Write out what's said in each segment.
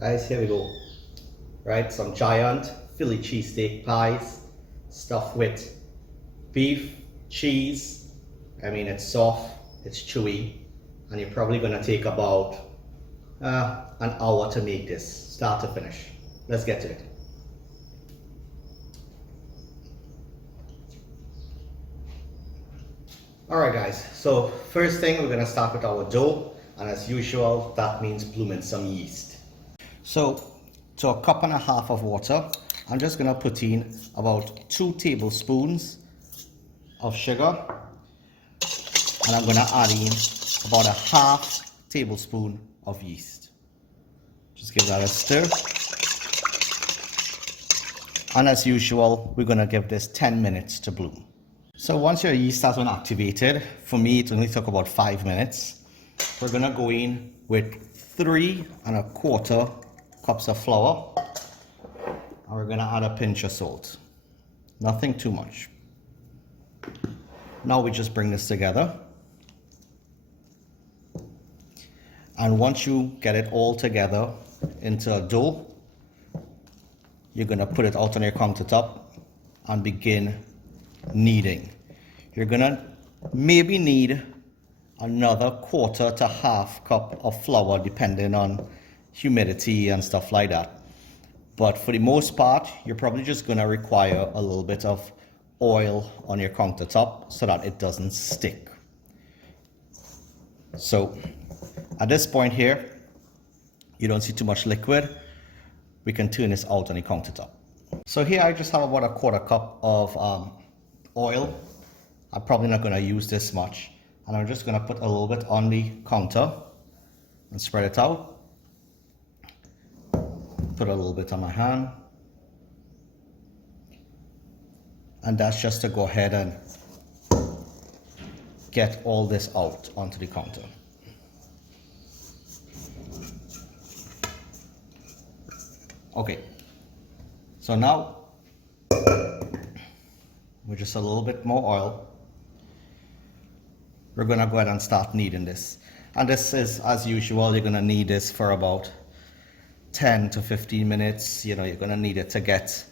Guys, here we go. Right, some giant Philly cheesesteak pies stuffed with beef, cheese. I mean, it's soft, it's chewy, and you're probably gonna take about an hour to make this, start to finish. Let's get to it. Alright guys, so first thing we're gonna start with our dough, and as usual, that means blooming some yeast. So to a cup and a half of water, I'm just gonna put in about 2 tablespoons of sugar, and I'm gonna add in about a half tablespoon of yeast. Just give that a stir. And as usual, we're gonna give this 10 minutes to bloom. So once your yeast has been activated, for me it only took about 5 minutes. We're gonna go in with 3 1/4 cups of flour, and we're gonna add a pinch of salt. Nothing too much. Now we just bring this together. And once you get it all together into a dough, you're gonna put it out on your countertop and begin kneading. You're gonna maybe need another 1/4 to 1/2 cup of flour depending on humidity and stuff like that. But for the most part, you're probably just gonna require a little bit of oil on your countertop so that it doesn't stick. So at this point here, you don't see too much liquid. We can turn this out on the countertop. So here I just have about a 1/4 cup of oil. I'm probably not gonna use this much. And I'm just gonna put a little bit on the counter and spread it out. Put a little bit on my hand. And that's just to go ahead and get all this out onto the counter. Okay, so now with just a little bit more oil, we're gonna go ahead and start kneading this. And this is, as usual, you're gonna knead this for about 10 to 15 minutes. You know, you're gonna need it to get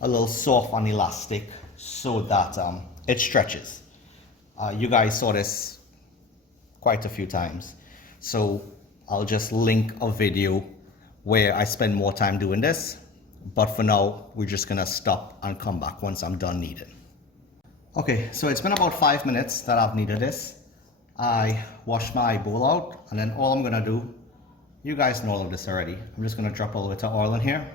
a little soft and elastic so that it stretches. You guys saw this quite a few times. So I'll just link a video where I spend more time doing this. But for now, we're just gonna stop and come back once I'm done kneading. Okay, so it's been about 5 minutes that I've kneaded this. I washed my bowl out, and then all I'm gonna do, you guys know all of this already. I'm just gonna drop a little bit of oil in here.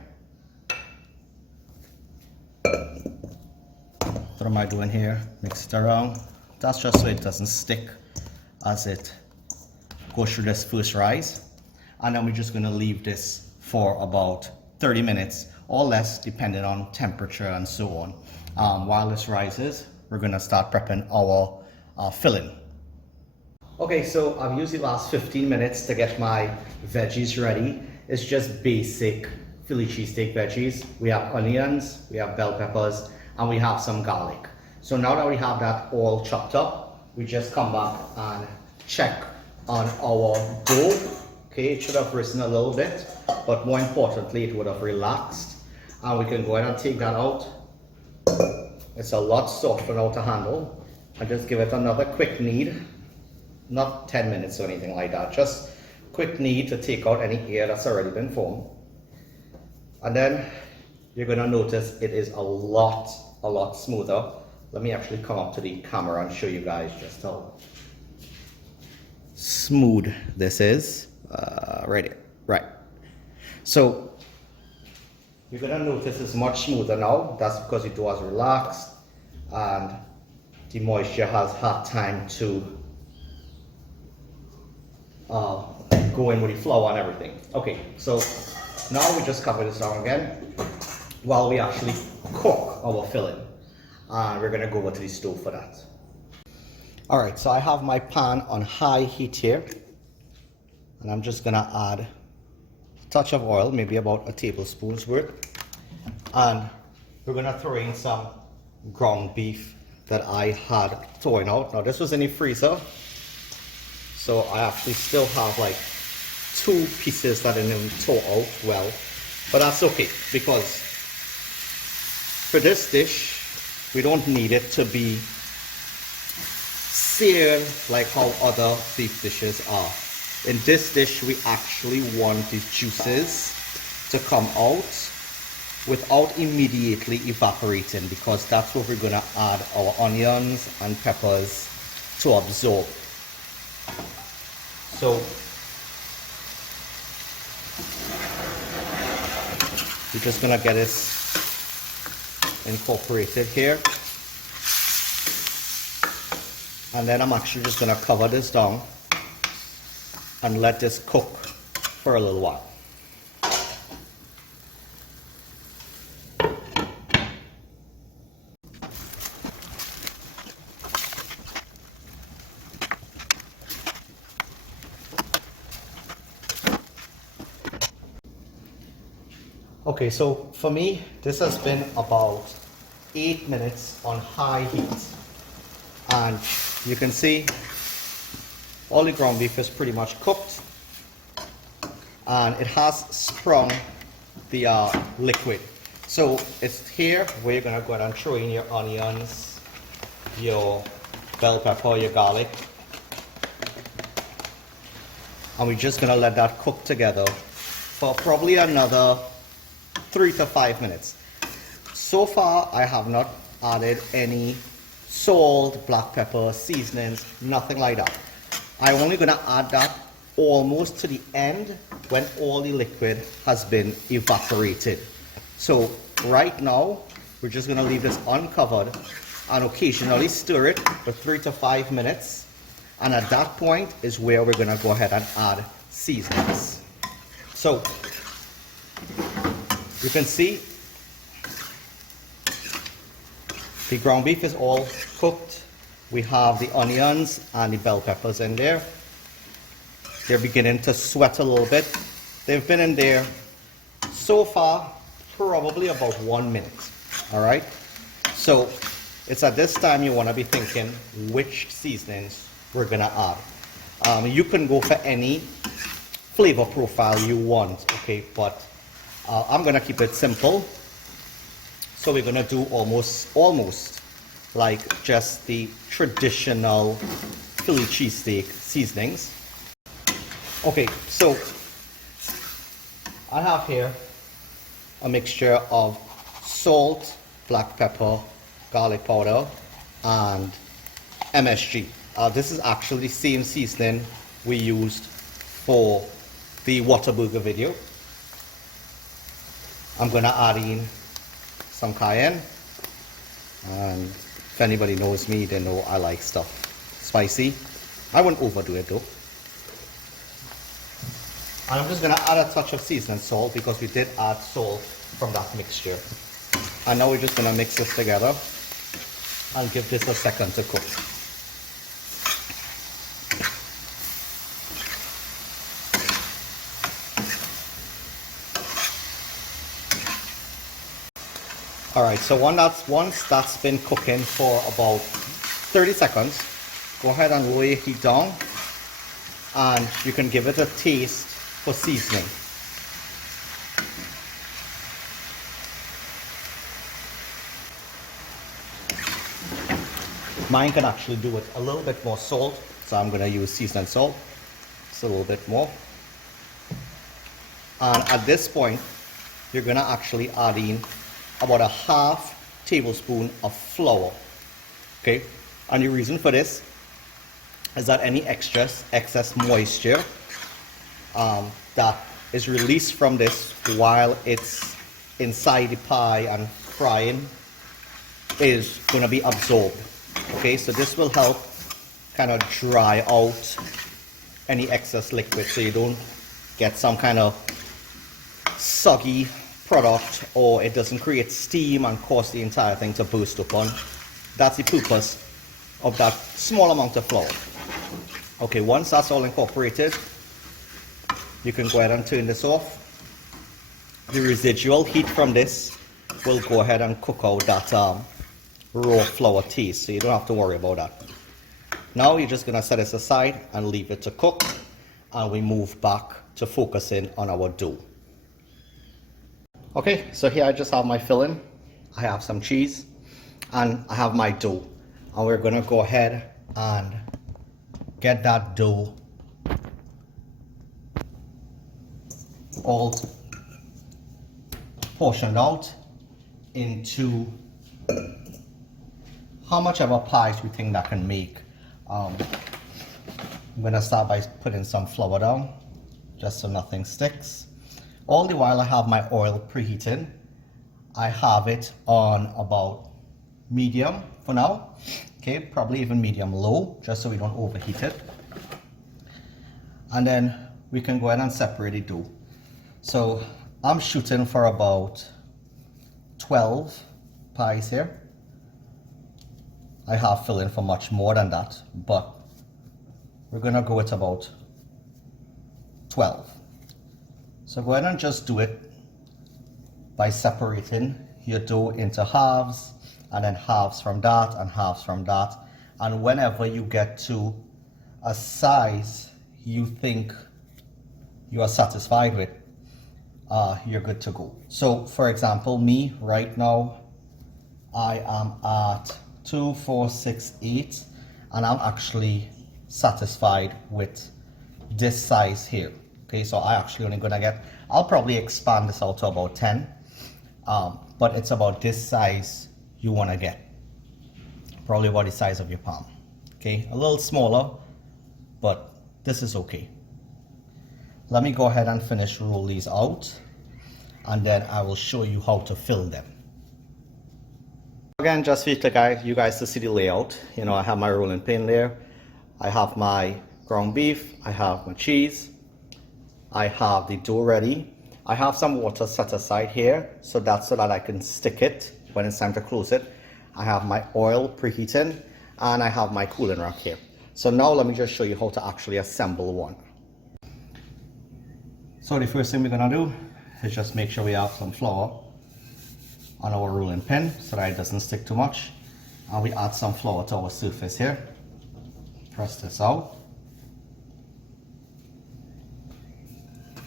What am I doing here? Mix it around. That's just so it doesn't stick as it goes through this first rise. And then we're just gonna leave this for about 30 minutes or less, depending on temperature and so on. While this rises, we're gonna start prepping our filling. Okay, so I've used the last 15 minutes to get my veggies ready. It's just basic Philly cheesesteak veggies. We have onions, we have bell peppers, and we have some garlic. So now that we have that all chopped up, we just come back and check on our dough. Okay, it should have risen a little bit, but more importantly, it would have relaxed. And we can go ahead and take that out. It's a lot softer now to handle. And just give it another quick knead. Not 10 minutes or anything like that, just quick knead to take out any air that's already been formed. And then you're gonna notice it is a lot smoother. Let me actually come up to the camera and show you guys just how smooth this is. Right here, right. So you're gonna notice it's much smoother now. That's because the dough has relaxed and the moisture has had time to go in with the flour and everything. Okay, so now we just cover this down again while we actually cook our filling. And we're gonna go over to the stove for that. All right, so I have my pan on high heat here. And I'm just gonna add a touch of oil, maybe about a tablespoon's worth. And we're gonna throw in some ground beef that I had thrown out. Now this was in the freezer, so I actually still have like two pieces that didn't thaw out well, but that's okay because for this dish we don't need it to be seared like how other beef dishes are. In this dish we actually want the juices to come out without immediately evaporating, because that's what we're going to add our onions and peppers to absorb. So we're just going to get this incorporated here, and then I'm actually just going to cover this down and let this cook for a little while. Okay, so for me, this has been about 8 minutes on high heat. And you can see all the ground beef is pretty much cooked. And it has sprung the liquid. So it's here where you're going to go ahead and throw in your onions, your bell pepper, your garlic. And we're just going to let that cook together for probably another 3 to 5 minutes. So far, I have not added any salt, black pepper, seasonings, nothing like that. I'm only going to add that almost to the end when all the liquid has been evaporated. So right now, we're just going to leave this uncovered and occasionally stir it for 3 to 5 minutes. And at that point is where we're going to go ahead and add seasonings. So you can see the ground beef is all cooked. We have the onions and the bell peppers in there. They're beginning to sweat a little bit. They've been in there so far probably about 1 minute. All right. So it's at this time you want to be thinking which seasonings we're going to add. You can go for any flavor profile you want, okay, but I'm going to keep it simple. So we're going to do almost like just the traditional Philly cheesesteak seasonings. Okay, so I have here a mixture of salt, black pepper, garlic powder, and MSG. This is actually the same seasoning we used for the Whataburger video. I'm going to add in some cayenne, and if anybody knows me, they know I like stuff spicy. I won't overdo it though. And I'm just going to add a touch of seasoning salt because we did add salt from that mixture. And now we're just going to mix this together and give this a second to cook. Alright, so once that's been cooking for about 30 seconds, go ahead and lower your heat down, and you can give it a taste for seasoning. Mine can actually do with a little bit more salt, so I'm going to use seasoned salt. Just a little bit more. And at this point, you're going to actually add in about a half tablespoon of flour. Okay, and the reason for this is that any excess moisture that is released from this while it's inside the pie and frying is going to be absorbed. Okay, so this will help kind of dry out any excess liquid so you don't get some kind of soggy product, or it doesn't create steam and cause the entire thing to burst open. That's the purpose of that small amount of flour. Okay, once that's all incorporated, you can go ahead and turn this off. The residual heat from this will go ahead and cook out that raw flour taste, so you don't have to worry about that. Now you're just going to set this aside and leave it to cook, and we move back to focus in on our dough. Okay, so here I just have my filling, I have some cheese, and I have my dough. And we're gonna go ahead and get that dough all portioned out into how much of a pies we think that can make. I'm gonna start by putting some flour down, just so nothing sticks. All the while I have my oil preheating. I have it on about medium for now. Okay, probably even medium low, just so we don't overheat it. And then we can go ahead and separate the dough. So I'm shooting for about 12 pies here. I have filling for much more than that, but we're gonna go with about 12. So go ahead and just do it by separating your dough into halves, and then halves from that, and halves from that. And whenever you get to a size you think you are satisfied with, you're good to go. So for example, me right now, I am at 2, 4, 6, 8, and I'm actually satisfied with this size here. Okay, so I actually only gonna get, I'll probably expand this out to about 10, but it's about this size you wanna get. Probably about the size of your palm. Okay, a little smaller, but this is okay. Let me go ahead and finish roll these out, and then I will show you how to fill them. Again, just for you guys to see the layout, you know, I have my rolling pin there, I have my ground beef, I have my cheese, I have the dough ready, I have some water set aside here, so that I can stick it when it's time to close it. I have my oil preheating, and I have my cooling rack here. So now let me just show you how to actually assemble one. So the first thing we're gonna do is just make sure we have some flour on our rolling pin so that it doesn't stick too much. And we add some flour to our surface here. Press this out.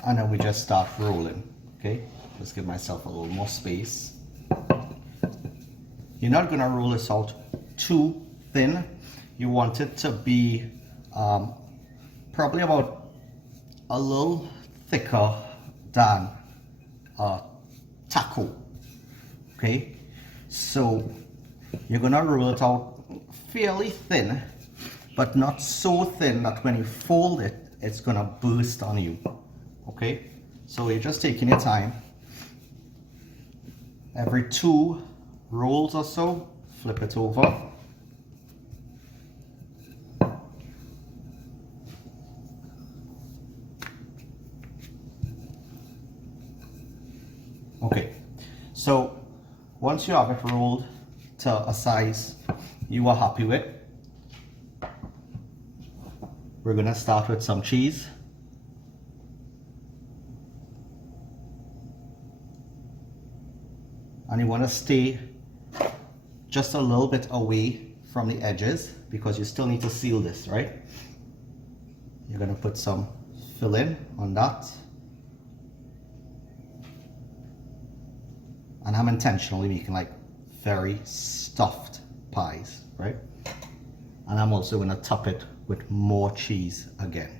And then we just start rolling, okay? Just give myself a little more space. You're not gonna roll this out too thin. You want it to be probably about a little thicker than a taco, okay? So you're gonna roll it out fairly thin, but not so thin that when you fold it, it's gonna burst on you, okay? So you're just taking your time. Every 2 rolls or so, flip it over. Okay, so once you have it rolled to a size you are happy with, we're gonna start with some cheese. And you want to stay just a little bit away from the edges because you still need to seal this, right? You're going to put some filling on that. And I'm intentionally making like very stuffed pies, right? And I'm also going to top it with more cheese again.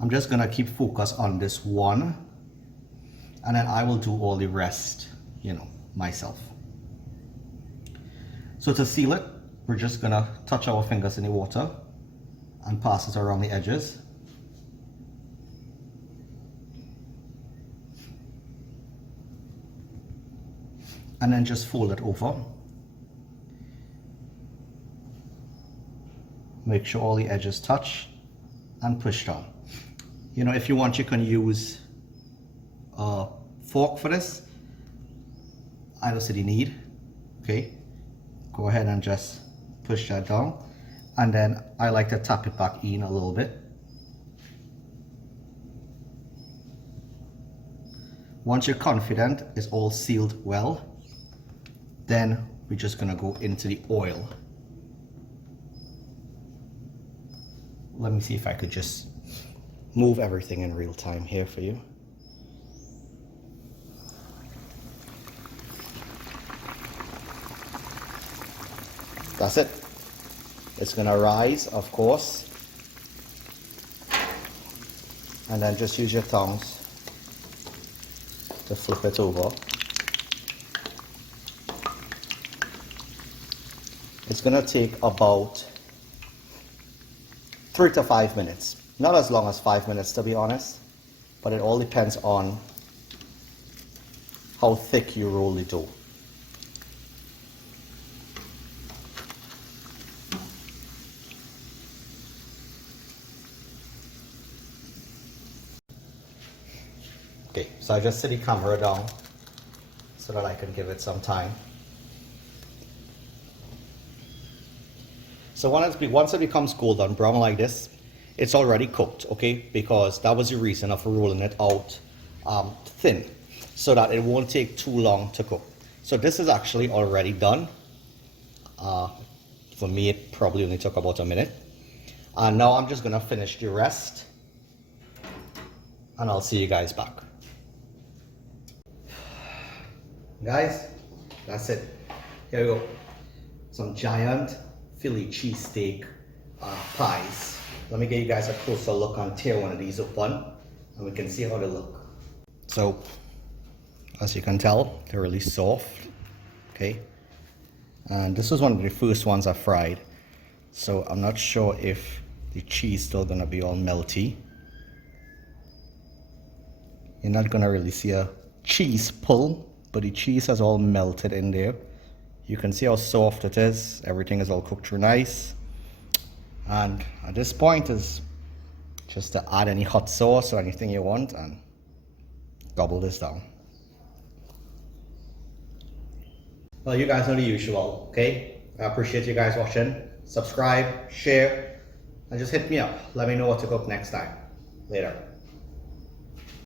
I'm just going to keep focus on this one, and then I will do all the rest, you know, myself. So to seal it, we're just gonna touch our fingers in the water and pass it around the edges. And then just fold it over. Make sure all the edges touch and push down. You know, if you want, you can use a fork for this. I don't see the need. Okay, go ahead and just push that down, and then I like to tap it back in a little bit. Once you're confident it's all sealed well, then we're just gonna go into the oil. Let me see if I could just move everything in real time here for you. That's it. It's gonna rise, of course. And then just use your tongs to flip it over. It's gonna take about 3 to 5 minutes. Not as long as 5 minutes, to be honest, but it all depends on how thick you roll the dough. Okay, so I just set the camera down so that I can give it some time. So once it becomes golden brown like this, it's already cooked, okay? Because that was the reason of rolling it out thin, so that it won't take too long to cook. So this is actually already done. For me, it probably only took about a minute. And now I'm just gonna finish the rest, and I'll see you guys back. Guys, that's it. Here we go. Some giant Philly cheesesteak pies. Let me get you guys a closer look and tear one of these open, and we can see how they look. So, as you can tell, they're really soft, okay? And this was one of the first ones I fried, so I'm not sure if the cheese is still gonna be all melty. You're not gonna really see a cheese pull, but the cheese has all melted in there. You can see how soft it is. Everything is all cooked through nice. And at this point is just to add any hot sauce or anything you want and gobble this down. Well, you guys know the usual, okay? I appreciate you guys watching. Subscribe, share, and just hit me up. Let me know what to cook next time. Later.